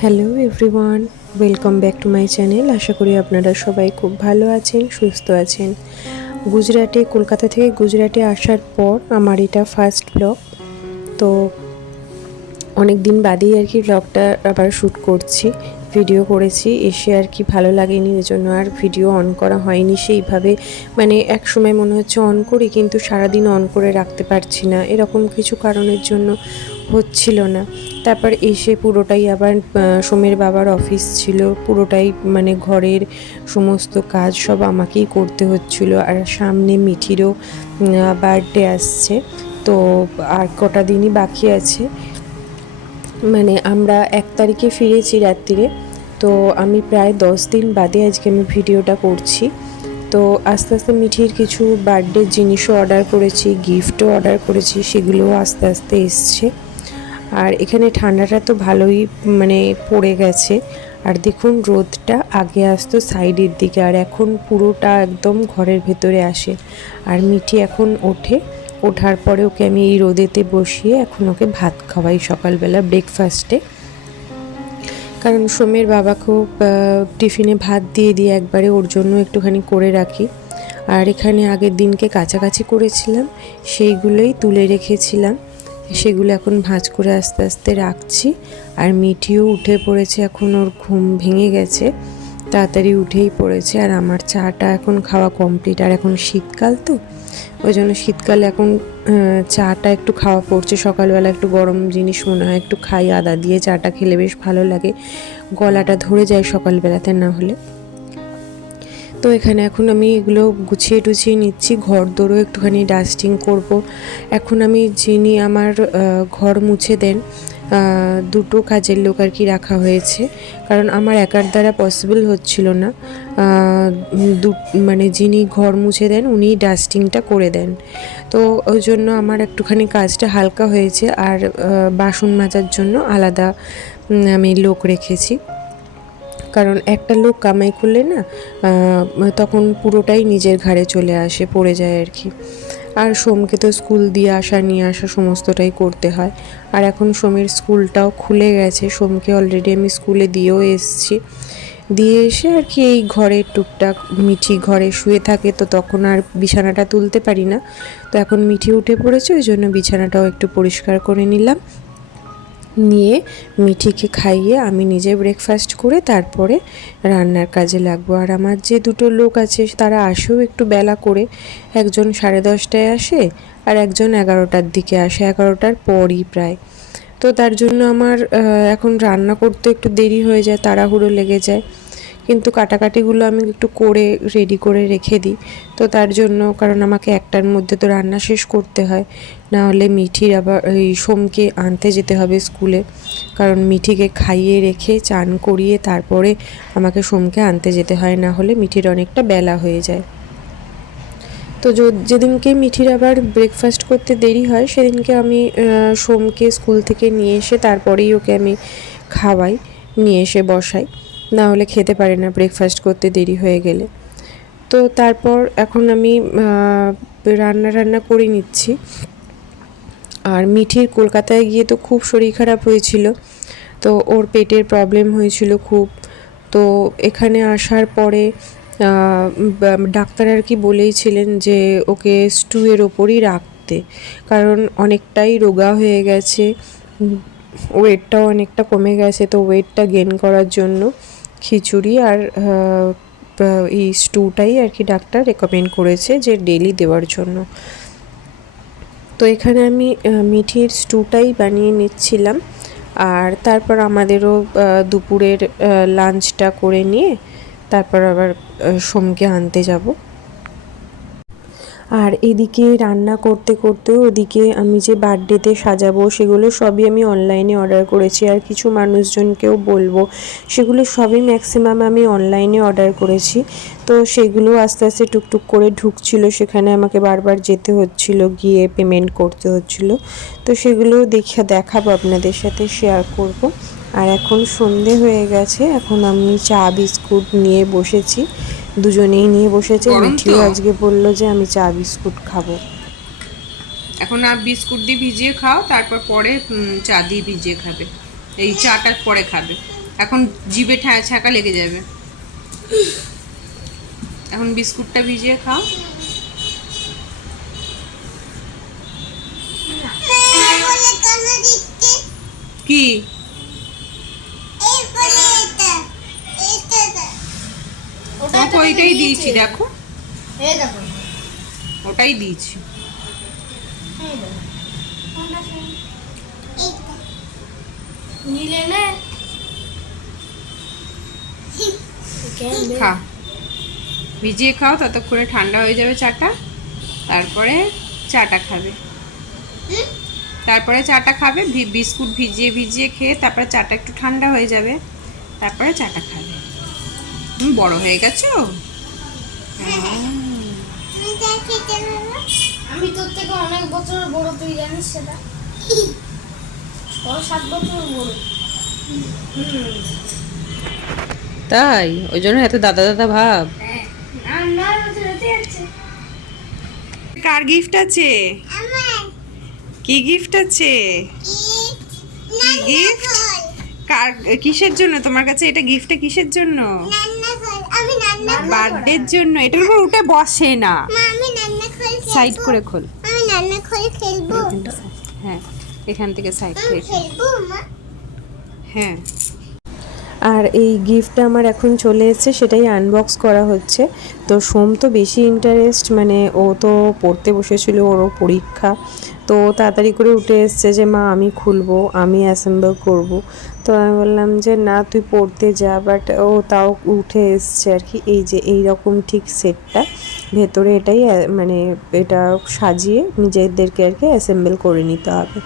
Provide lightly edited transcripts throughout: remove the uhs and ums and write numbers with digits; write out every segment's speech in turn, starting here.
Hello everyone, welcome back to my channel. আশা করি আপনারা সবাই খুব ভালো আছেন, সুস্থ আছেন। কলকাতা থেকে গুজরাটে আসার পর আমার এটা ফার্স্ট ব্লগ। তো অনেক দিন বাদেই আর কি ব্লগটা আবার শ্যুট করছি, ভিডিও করেছি। এসে আর কি ভালো লাগেনি, এজন্য আর ভিডিও অন করা হয়নি সেইভাবে। মানে এক সময় মনে হচ্ছে অন করি, কিন্তু সারাদিন অন করে রাখতে পারছি না, এরকম কিছু কারণের জন্য হচ্ছিল না। তারপর এসে পুরোটাই আবার সোমের বাবার অফিস ছিল, পুরোটাই মানে ঘরের সমস্ত কাজ সব আমাকেই করতে হচ্ছিল। আর সামনে মিঠিরও বার্থডে আসছে, তো আর কটা দিনই বাকি আছে। মানে আমরা 1 তারিখে ফিরেছি রাত্রিরে, তো আমি প্রায় 10 দিন বাদে আজকে আমি ভিডিওটা করছি। তো আস্তে আস্তে মিঠির কিছু বার্থডের জিনিসও অর্ডার করেছি, গিফটও অর্ডার করেছি, সেগুলোও আস্তে আস্তে এসছে। আর এখানে ঠান্ডাটা তো ভালোই মানে পড়ে গেছে। আর দেখুন রোদটা আগে আসতো সাইডের দিকে, আর এখন পুরোটা একদম ঘরের ভেতরে আসে। আর মিঠি এখন ওঠার পরে ওকে আমি এই রোদেতে বসিয়ে এখন ওকে ভাত খাওয়াই সকালবেলা ব্রেকফাস্টে। কারণ সোমের বাবাকেও টিফিনে ভাত দিয়ে একবারে ওর জন্য একটুখানি করে রাখি। আর এখানে আগের দিনকে কাছাকাছি করেছিলাম, সেইগুলোই তুলে রেখেছিলাম, সেগুলো এখন ভাঁজ করে আস্তে আস্তে রাখছি। আর মিঠিও উঠে পড়েছে, এখন ওর ঘুম ভেঙে গেছে, তাড়াতাড়ি উঠেই পড়েছে। আর আমার চাটা এখন খাওয়া কমপ্লিট। আর এখন শীতকাল তো, ওই জন্য শীতকালে এখন চাটা একটু খাওয়া পড়ছে। সকালবেলা একটু গরম জিনিস মনে হয় একটু খাই, আদা দিয়ে চাটা খেলে বেশ ভালো লাগে, গলাটা ধরে যায় সকালবেলাতে না হলে। তো এখানে এখন আমি এগুলো গুছিয়ে টুছিয়ে নিচ্ছি, ঘর দোরও একটুখানি ডাস্টিং করব। এখন আমি যিনি আমার ঘর মুছে দেন, দুটো কাজের লোক আর কি রাখা হয়েছে, কারণ আমার একার দ্বারা পসিবল হচ্ছিল না। মানে যিনি ঘর মুছে দেন উনি ডাস্টিংটা করে দেন, তো ওই জন্য আমার একটুখানি কাজটা হালকা হয়েছে। আর বাসন মাজার জন্য আলাদা আমি লোক রেখেছি, কারণ একটা লোক কামাই করলে না তখন পুরোটাই নিজের ঘাড়ে চলে আসে, পড়ে যায় আর কি। আর সোমকে তো স্কুল দিয়ে আসা নিয়ে আসা সমস্তটাই করতে হয়। আর এখন সোমের স্কুলটাও খুলে গেছে, সোমকে অলরেডি আমি স্কুলে দিয়েও এসেছি। দিয়ে এসে আর কি এই ঘরে টুকটাক, মিঠি ঘরে শুয়ে থাকে, তো তখন আর বিছানাটা তুলতে পারি না। তো এখন মিঠি উঠে পড়েছে, ওই জন্য বিছানাটাও একটু পরিষ্কার করে নিলাম, নিয়ে মিঠিকে খাইয়ে আমি নিজে ব্রেকফাস্ট করে তারপরে রান্নার কাজে লাগবো। আর আমার যে দুটো লোক আছে তারা আসেও একটু বেলা করে, একজন 10:30টায় আসে আর একজন 11টার দিকে আসে, 11টার পরই প্রায়। তো তার জন্য আমার এখন রান্না করতে একটু দেরি হয়ে যায়, তাড়াহুড়ো লেগে যায়, কিন্তু কাটাকাটিগুলো আমি একটু করে রেডি করে রেখে দিই। তো তার জন্য, কারণ আমাকে 1টার মধ্যে তো রান্না শেষ করতে হয়, না হলে মিঠির আবার এই সোমকে আনতে যেতে হবে স্কুলে, কারণ মিঠিকে খাইয়ে রেখে চান করিয়ে তারপরে আমাকে সোমকে আনতে যেতে হয়, না হলে মিঠির অনেকটা বেলা হয়ে যায়। তো যেদিনকে মিঠির আবার ব্রেকফাস্ট করতে দেরি হয় সেদিনকে আমি সোমকে স্কুল থেকে নিয়ে এসে তারপরেই ওকে আমি খাওয়াই, নিয়ে এসে বসাই, না হলে খেতে পারে না ব্রেকফাস্ট করতে দেরি হয়ে গেলে। তো তারপর এখন আমি রান্না করে নিচ্ছি। আর মিঠির কলকাতায় গিয়ে তো খুব শরীর খারাপ হয়েছিল, তো ওর পেটের প্রবলেম হয়েছিল খুব। তো এখানে আসার পরে ডাক্তার আর কি বলেইছিলেন যে ওকে স্টুয়ের ওপরই রাখতে, কারণ অনেকটাই রোগা হয়ে গেছে, ওয়েটটাও অনেকটা কমে গেছে। তো ওয়েটটা গেইন করার জন্য খিচুড়ি আর এই স্টুটাই আর কি ডাক্তার রেকমেন্ড করেছে যে ডেলি দেওয়ার জন্য। তো এখানে আমি মিঠির স্টুটাই বানিয়ে নিচ্ছিলাম। আর তারপর আমাদেরও দুপুরের লাঞ্চটা করে নিয়ে তারপর আবার সোমকে আনতে যাব। আর এদিকে রান্না করতে করতে ওদিকে আমি যে বার্থডেতে সাজাবো সেগুলো সবই আমি অনলাইনে অর্ডার করেছি, আর কিছু মানুষজনকেও বলবো, সেগুলো সবই ম্যাক্সিমাম আমি অনলাইনে অর্ডার করেছি। তো সেগুলো আস্তে আস্তে টুকটুক করে ঢুকছিল, সেখানে আমাকে বারবার যেতে হচ্ছিল, গিয়ে পেমেন্ট করতে হচ্ছিল। তো সেগুলো দেখাবো, আপনাদের সাথে শেয়ার করব। আর এখন সন্ধে হয়ে গেছে, এখন আমি চা বিস্কুট নিয়ে বসেছি, দুজনেই নিয়ে বসেছে। মিঠিও আজকে বললো যে আমি চা বিস্কুট খাবো। এখন বিস্কুট দিয়ে ভিজিয়ে খাও, তারপর পরে চা দিয়ে ভিজিয়ে খাবে, এই চাটা পরে খাবে। এখন জিভে ছাঁকা লেগে যাবে। এখন বিস্কুটটা ভিজিয়ে খাও। কি তোমাকে ওইটাই দিয়েছি, দেখো ওটাই দিয়েছি। খা, ভিজিয়ে খাও, ততক্ষণে ঠান্ডা হয়ে যাবে চাটা। তারপরে চাটা খাবে। বিস্কুট ভিজিয়ে ভিজিয়ে খেয়ে তারপরে চাটা একটু ঠান্ডা হয়ে যাবে, তারপরে চাটা খাবে। তুমি বড় হয়ে গেছো। আমি তোর থেকে অনেক বছর বড়, তুই জানিস সেটা? 6-7 বছর বড়। তাই ওই জন্য এত দাদা দাদা ভাব। কার গিফট আছে? কি গিফট আছে? গিফট কার, কিসের জন্য তোমার কাছে এটা? গিফটটা কিসের জন্য? বার্থডের জন্য। এটার উপর উঠে বসে না, সাইড করে খোল। হ্যাঁ, এখান থেকে সাইড করে। হ্যাঁ, আর এই গিফটটা আমার এখন চলে এসেছে, সেটাই আনবক্স করা হচ্ছে। তো সোম তো বেশি ইন্টারেস্ট, মানে ও তো পড়তে বসেছিল, ওরও পরীক্ষা, তো তাড়াতাড়ি করে উঠে এসছে যে মা আমি খুলবো, আমি অ্যাসেম্বল করব। তো আমি বললাম যে না তুই পড়তে যা, বাট ও তাও উঠে এসছে আর কি। এই যে এই রকম ঠিক সেটটা ভেতরে, এটাই মানে এটা সাজিয়ে নিজেদেরকে আর কি অ্যাসেম্বল করে নিতে হবে।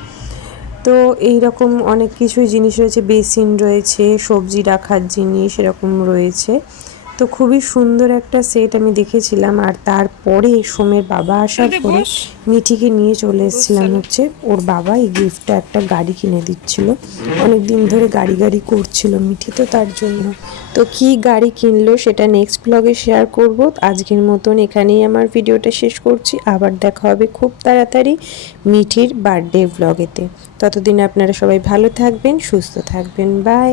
তো এই রকম অনেক কিছুই জিনিস রয়েছে, বেসিন রয়েছে, সবজি রাখার জিনিস এরকম রয়েছে। তো খুবই সুন্দর একটা সেট আমি দেখেছিলাম। আর তারপরে সোমের বাবা আসার পরে মিঠিকে নিয়ে চলে এসেছিলাম হচ্ছে ওর বাবা এই গিফটটা একটা গাড়ি কিনে দিচ্ছিল। অনেক দিন ধরে গাড়ি গাড়ি করছিল মিঠি, তো তার জন্য। তো কি গাড়ি কিনলো সেটা নেক্সট ব্লগে শেয়ার করব। আজকের মতন এখানেই আমার ভিডিওটা শেষ করছি। আবার দেখা হবে খুব তাড়াতাড়ি মিঠির বার্থডে ব্লগেতে। ততদিন আপনারা সবাই ভালো থাকবেন, সুস্থ থাকবেন। বাই।